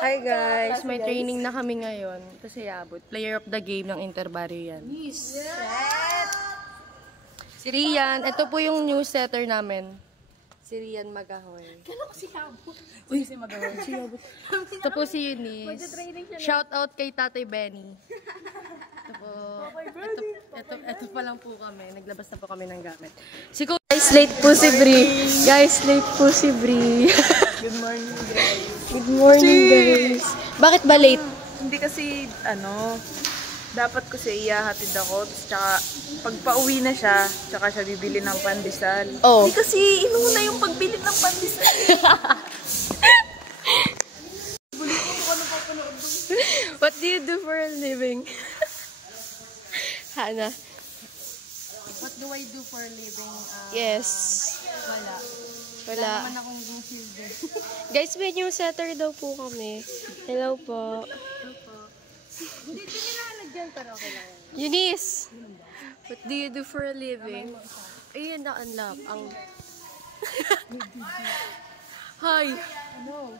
Hi guys, may training na kami ngayon. Kasi abot. Player of the game ng Interbarrio yan. Yes. Si Rian, ito po yung news setter namin. Si Rian Magahoy. Kala ko si Habot. Uy, si Magahoy. Si Habot. Ito po si Eunice. Shout out kay Tatay Benny. Ito po. Ito pa lang po kami. Naglabas na po kami ng gamit. Si guys, late po si Bri. Guys, late po si Bri. Good morning, guys. Good morning, guys. Bakit ba late? Hindi kasi, dapat ko siya iyahatid ako. Tsaka, pag pauwi na siya, tsaka siya bibili ng pandesal. Oh. Hindi kasi, inuna yung pagbili ng pandesal. What do you do for a living? Hana. What do I do for a living? Yes. Wala. Wala naman akong field. Guys, may new setter daw po kami. Hello po. Hindi nila nagdyan, pero okay lang. Eunice! What do you do for a living? Ayun, na-unlock. Ang... Hi! Ano?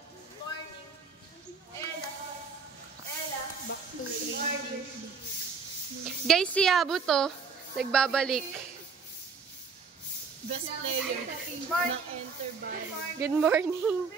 Guys, si Yabo to. Nagbabalik. Best player ng Interbarrio. Good morning!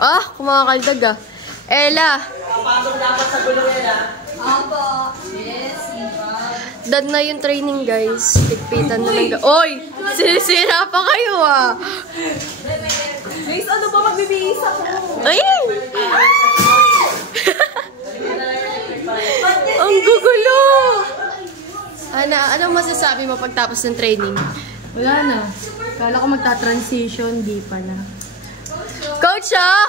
Ah, kumakaldag ah. Ella. Papasok dapat sa gulong yan ah. Opo. Yes, Dad na yung training, guys. Tigpitan na lang. Oy! Sinisira pa kayo, ah. Guys, ano ba magbibihis ako? Ay! Ang gugulo! Anong masasabi mo pagtapos ng training? Wala na. Kala ko magta-transition, di pa na. Coach, ah!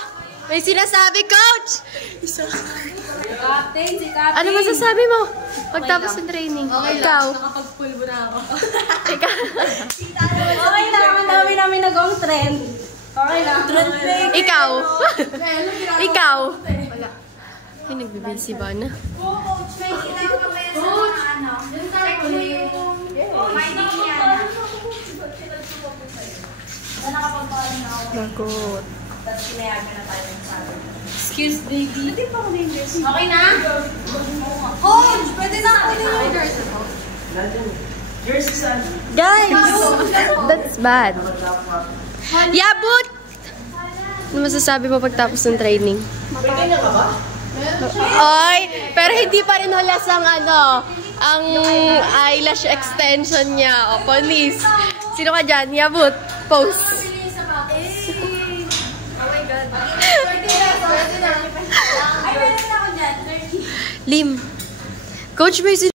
May sinasabi, Coach! Captain, si Captain. Ano masasabi mo pagtapos ng training? Ikaw? Nakapagpulbo na ako. Ikaw? Okay lang, ang dami namin nag-on trend. Okay lang. Trend break. Ikaw? Ikaw? Wala. Ay, nagbibisi ba na? Coach, may kita ko kami sa mga ano. Check mo yung finding niya na. Nakapagpapalin na ako. Lagot. Tapos pinayagan na tayo ng sabi. Excuse baby. Hindi pa ako na-invest. Okay na? Coach, pwede na ako din. Jersey son. Guys! That's bad. Yeah, but... Ano masasabi mo pagtapos ng training? Pwede ka ba? Oy, pero hindi pa rin hulas ang ang eyelash extension niya. O, Ponis. Sino ka dyan? Yabut. Pose. Lim. Coach, may